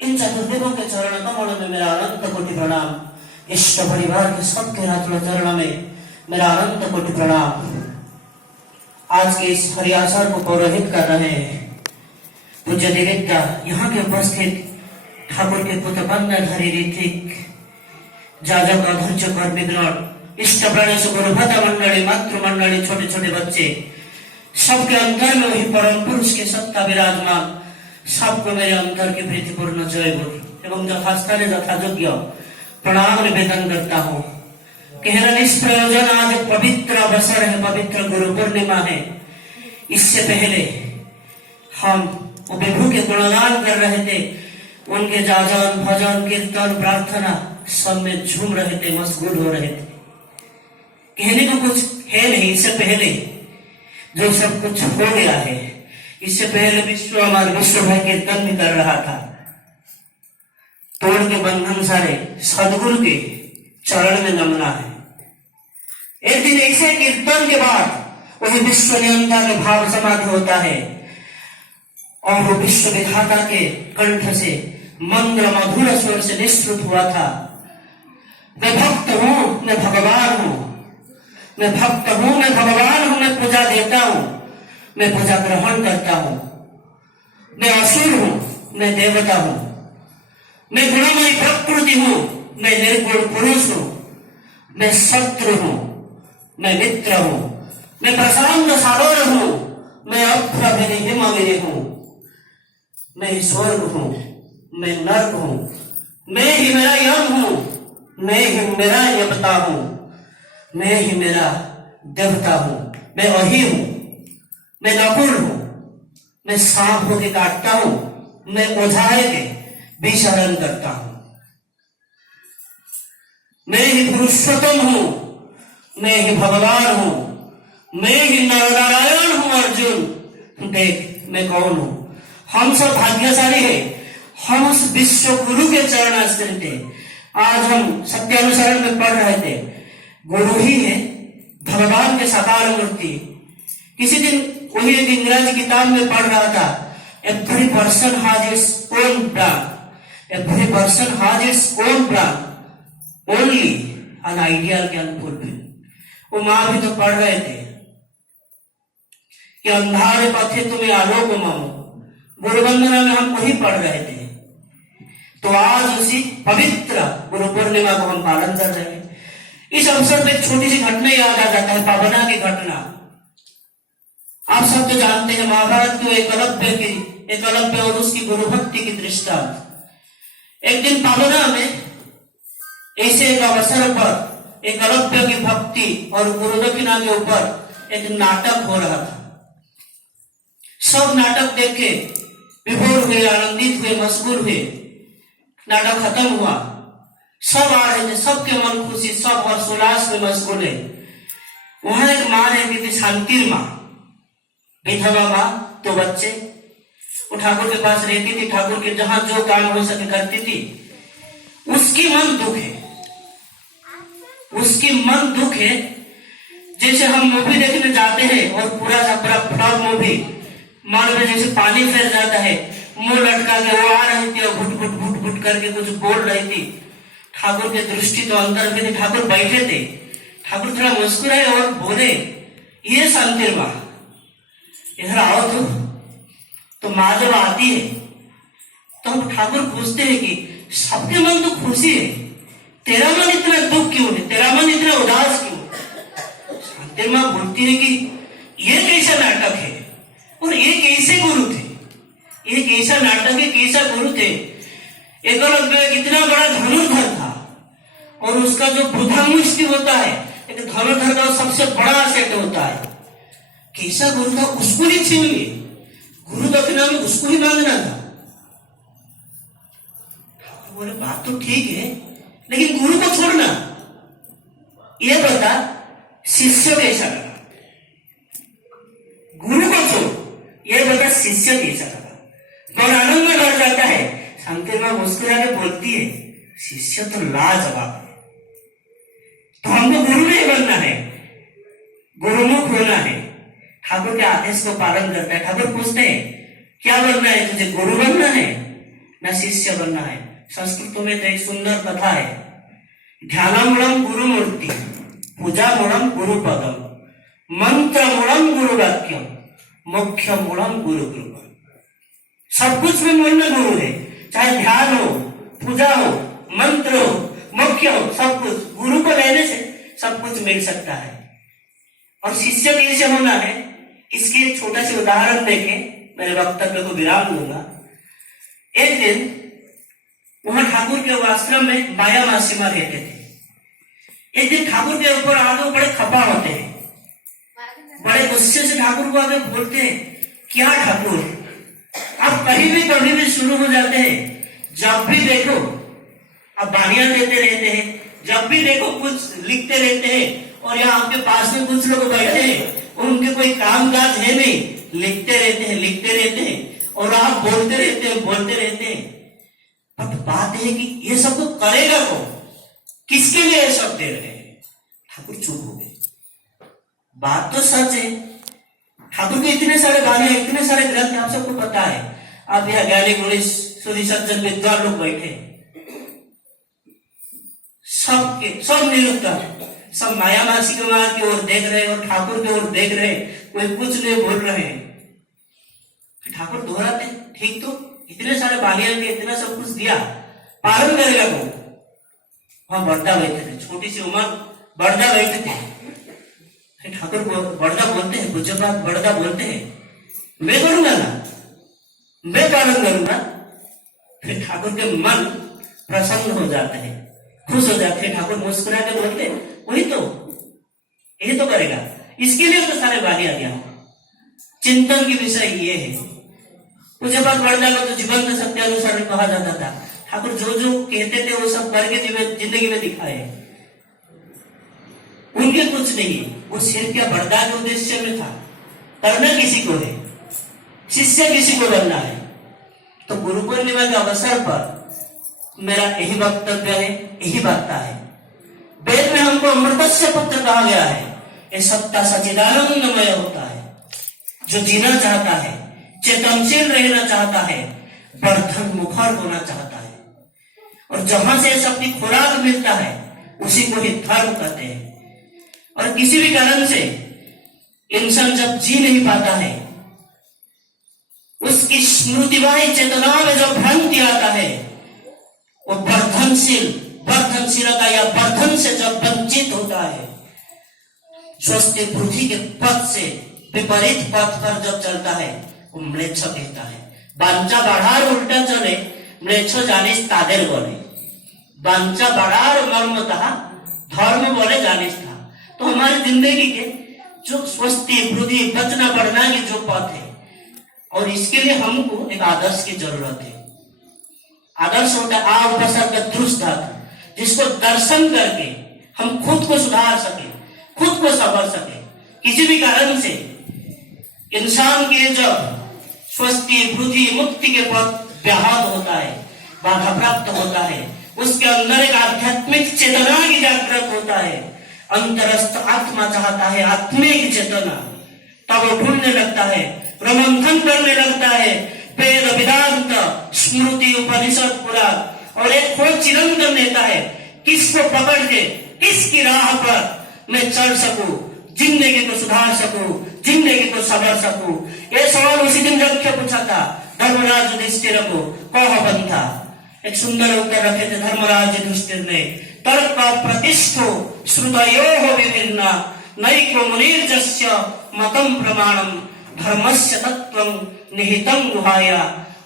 इन चतुर्देवों के चरण कमल में मेरा अनंत कोटि प्रणाम। इष्ट परिवार के सबके हाथों चरण में मेरा अनंत कोटि प्रणाम। आज के इस हरियासर को पौरोहित कर रहे हैं पूज्य देवता, यहाँ के उपस्थित ठाकुर के पुत्रबंधधारी ऋतिक, जाजक अधर्च कर्मिगण, इष्ट प्रणेश गुरुभता मंडली, मातृ मंडली, छोटे छोटे बच्चे, सबके अंतर में वही परम पुरुष के सत्ता विराजमान। सबको मेरे अंतर की प्रीतिपूर्ण जय बोल एवं यथास्थाने यथायोग्य प्रणाम निवेदन करता हूँ। केवल निष्प्रयोजन आज पवित्र अवसर है, पवित्र गुरु पूर्णिमा है। इससे पहले हम विभु के गुणगान कर रहे थे, उनके जाजन भजन कीर्तन प्रार्थना सब में झूम रहे थे, मशगूल हो रहे थे। कहने को कुछ है नहीं, इससे पहले जो सब कुछ हो गया है। इससे पहले विश्व हमारे विश्व भाई कीर्तन भी कर रहा था। तोड़ के बंधन सारे सदगुरु के चरण में नमना है। एक दिन ऐसे कीर्तन के बाद वही विश्व नियंता के भाव समाधि होता है और वो विश्व विधाता के कंठ से मंद्र मधुर स्वर से निस्तृत हुआ था। मैं भक्त हूं, मैं भगवान हूं, मैं भक्त हूं, मैं भगवान हूं, मैं पूजा देता हूं, मैं पूजा ग्रहण करता हूं, मैं असुर हूं, मैं देवता हूं, मैं गुणमयी प्रकृति हूं, मैं निर्गुण पुरुष हूं, मैं शत्रु हूं, मैं मित्र हूं, मैं प्रशांत सागर हूं, मैं अभ्रभिन हिमगिरि हूं, मैं स्वर्ग हूं, मैं नर्क हूं, मैं ही मेरा यम हूं, मैं ही मेरा यमता हूं, मैं ही मेरा देवता हूं, मैं वही हूं, मैं नकुल हूं, मैं सांप होके काटता हूं, मैं ओझाए के विचरण करता हूं, मैं ही पुरुषोत्तम हूं, मैं ही भगवान हूं, मैं ही नारायण हूं। अर्जुन देख मैं कौन हूं। हम सब भाग्यशाली है, हम उस विश्व गुरु के चरण आश्रित थे। आज हम सत्यानुसरण में पढ़ रहे थे, गुरु ही है भगवान के साकार मूर्ति। किसी दिन वही एक इंग्रजी किताब में पढ़ रहा था, every person has its own brand, every person has its own brand, only an ideal can fulfil. वो माँ भी तो पढ़ रहे थे कि अंधारे पथे तुम्हें आलोक मामो, गुरु वंदना में हम वही पढ़ रहे थे। तो आज उसी पवित्र गुरु पूर्णिमा को हम पालन कर रहे हैं। इस अवसर पे छोटी सी घटना याद आ जाता है, पावना की घटना। आप सब तो जानते हैं महाभारत के एकलव्य और उसकी गुरु भक्ति की दृष्टांत। एक दिन पावना में ऐसे एक अवसर पर एकलव्य की भक्ति और गुरु दक्षिणा के ऊपर एक नाटक हो रहा था। सब नाटक देख के विभोर हुए, आनंदित हुए, मशगूल हुए। नाटक खत्म हुआ, सब आ रहे थे, सबके मन खुशी, सब हर्षोल्लास में मशगूल है। वहां एक माँ रहती थी, शांतिर माँ, विधवा माँ, तो बच्चे। वो ठाकुर के पास रहती थी, ठाकुर के जहां जो काम हो सके करती थी। उसकी मन दुख है, उसकी मन दुख है। जैसे हम मूवी देखने जाते हैं और पूरा का पूरा फ्लॉप मूवी, मन में जैसे पानी फैल जाता है, मुंह लटका के वो आ रही थी और घुट घुट घुट घुट करके कुछ बोल रही थी। ठाकुर की दृष्टि तो अंदर में थी, ठाकुर बैठे थे। ठाकुर थोड़ा मुस्कुराए और बोले, ये शांतिर माँ इधर आओ। तो माँ जब आती है तो हम ठाकुर पूछते हैं कि सबके मन तो खुशी है, तेरा मन इतना दुख क्यों है, तेरा मन इतना उदास क्यों। शांतिर माँ बोलती है कि ये कैसा नाटक है और ये कैसे गुरु थे, ये कैसा नाटक है, कैसा गुरु थे। एकलव्य कितना बड़ा धनुर्धर था और उसका जो बुधा मुष्टि होता है, एक धनुर्धर का सबसे बड़ा सेट होता है। कैसा गुरु था, उसको ही छीनिए, गुरु दक्षिणा में उसको ही मांगना था। बोले बात तो ठीक है, लेकिन गुरु को छोड़ना, ये बता शिष्य कैसा लगा। गुरु को छोड़, ये बता शिष्य कैसा लगा। और आनंद में भर जाता है। शांति मां मुस्कुरा के बोलती है, शिष्य तो लाजवाब है। तो हमको गुरु नहीं बनना है, गुरुमुख होना है। ठाकुर के आदेश को पालन करता है। ठाकुर पूछते हैं क्या बनना है तुझे, गुरु बनना है? न शिष्य बनना है। संस्कृत में तो एक सुंदर कथा है, ध्यानमूलम गुरु मूर्ति, पूजा मूलम गुरु पदम, मंत्र मूलम गुरु वाक्यम, मुख्य मूलम गुरु कृपा। सब कुछ में मूल में गुरु है, चाहे ध्यान हो, पूजा हो, मंत्र हो, मुख्य हो, सब कुछ गुरु को लेने से सब कुछ मिल सकता है। और शिष्य कैसे होना है, इसकी एक छोटा सा उदाहरण देके मेरे वक्तव्य को विराम दूंगा। एक दिन वहां ठाकुर के आश्रम में माया मासीमा रहते थे। एक दिन ठाकुर के ऊपर आगे बड़े खपा होते हैं, बड़े गुस्से से ठाकुर को आगे बोलते हैं, क्या ठाकुर आप कहीं भी कभी भी शुरू हो जाते हैं, जब भी देखो अब बानियां देते रहते हैं, जब भी देखो कुछ लिखते रहते हैं, और यहाँ आपके पास में कुछ लोग बैठे हैं, उनके कोई काम काज है नहीं, लिखते रहते हैं और आप बोलते रहते हैं। बट बात है कि ये सब तो करेगा कौन, किसके लिए ये सब दे रहे हैं? ठाकुर चुप हो गए। बात तो सच है, ठाकुर के इतने सारे गाने, इतने सारे ग्रंथ आप सबको पता है। आप यहाँ ज्ञानी गुणी सुधी सज्जन विद्वान लोग बैठे, सब निरुत्तर, सब माया मासी की ओर देख रहे और ठाकुर की ओर देख रहे, कोई कुछ नहीं बोल रहे हैं। ठाकुर दोहराते, ठीक तो इतने सारे बानिया के इतना सब कुछ दिया, पालन करेगा वो। वहां बड़दा बैठे थे, छोटी सी उम्र बड़दा बैठे थे। ठाकुर बड़दा बोलते हैं, पूज्य बात बड़दा बोलते हैं, मैं करूंगा ना, मैं पालन करूंगा। फिर ठाकुर के मन प्रसन्न हो जाते हैं, खुश हो जाते हैं। ठाकुर मुस्कुरा के बोलते, वही तो, यही तो करेगा, इसके लिए तो सारे बानिया दिया। चिंतन की विषय ये है। मुझे बात बड़दा को तो जीवन सत्य अनुसार कहा जाता था। ठाकुर जो जो कहते थे वो सब करके जिंदगी में दिखाए। उनके कुछ नहीं, वो सिर्फ क्या बड़दा के उद्देश्य में था, करना किसी को है, शिष्य किसी को बनना है। तो गुरु पूर्णिमा के अवसर पर मेरा यही वक्तव्य है, यही वार्ता है। वेद में हमको अमृतस्य पुत्र कहा गया है। ये सत्ता सच्चिदानंदमय होता है। जो जीना चाहता है, चेतनशील रहना चाहता है, वर्धन मुखर होना चाहता है, और जहां से शक्ति खुराक मिलता है उसी को ही धर्म कहते हैं। और किसी भी कारण से इंसान जब जी नहीं पाता है, उसकी स्मृतिवाही चेतना में जो भ्रांति आता है, वो वर्धनशीलता या वर्धन से जब वंचित होता है, स्वस्थ पृथ्वी के पथ से विपरीत पथ पर जब चलता है, वो म्लेच्छ कहता है। बांचा बाढ़ार उल्टा चले, म्लेच्छ जानिस तादेर बोले। बांचा बाढ़ार मर्मतः धर्म बोले जानिस था। तो हमारी जिंदगी के जो स्वस्थ पृथ्वी बचना बढ़ना की जो पथ है, और इसके लिए हमको एक आदर्श की जरूरत है। आदर्श होता है आवश्यक का दृष्ट धातु, जिसको दर्शन करके हम खुद को सुधार सके, खुद को संवर सके। किसी भी कारण से इंसान के जब स्वस्थ पृथ्वी मुक्ति के पथ व्याहत होता है, बाधा प्राप्त होता है, उसके अंदर एक आध्यात्मिक चेतना की जागृत होता है, अंतरस्थ आत्मा चाहता है आत्मिक चेतना, तब वो ढूंढने लगता है, प्रमंथन करने लगता है, वेद वेदांत स्मृति उपनिषद पुराण, और एक खोज चिरंतन लेता है, किसको पकड़ के किसकी राह पर मैं चल सकूं, जिंदगी को सुधार सकूं, जिंदगी को संवर सकूं। ये सवाल उसी दिन जब क्या पूछा था धर्मराज युधिष्ठिर को, कह बंधा। एक सुंदर उत्तर रखे थे धर्मराज युधिष्ठिर ने, तर्क प्रतिष्ठो श्रुतयोः विभिन्ना नैको मुनिर्जस्य मतम प्रमाणम धर्मस्य तत्वं निहितं गुहाया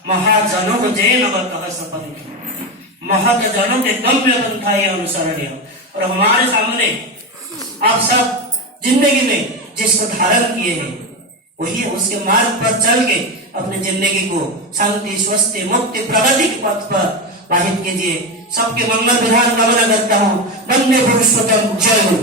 महाजनो जैन वतः सपरित। महत जनों के गम्य पंथा ये अनुसरणीय। और हमारे सामने आप सब जिंदगी में जिसको धारण किए हैं, वही उसके मार्ग पर चल के अपने जिंदगी को शांति स्वस्थ मुक्ति प्रगति के पथ पर वाहित कीजिए। सबके मंगल विधान कामना करता हूँ। वंदे पुरुषोत्तम, जय हो।